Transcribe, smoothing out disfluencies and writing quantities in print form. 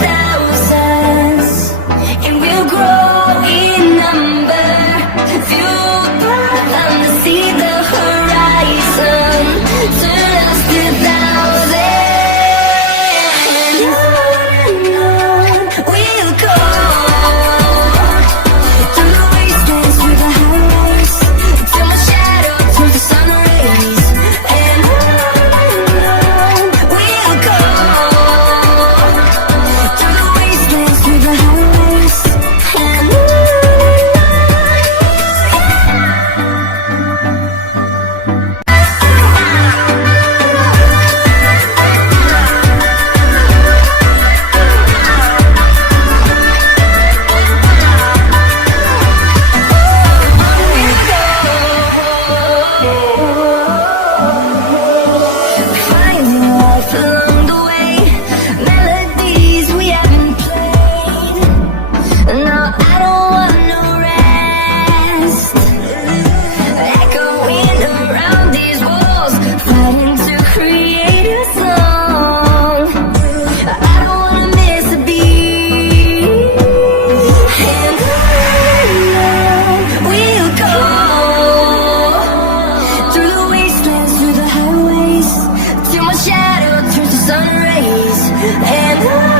thousands, and we'll grow in number. Fueled by them to see the horizon, turn us to thousands. And on we'll go, through the wastelands, through the highways, till my shadow turns to sun rays. And on we'll go, through the wastelands, through the highways. And finding life along the way, melodies we haven't played. No, I don't want no rest. Echoing around these walls, fighting to create a song. I don't wanna miss a beat. And on we'll go, through the wastelands, through the highways, till my shadow turns to sun rays. And on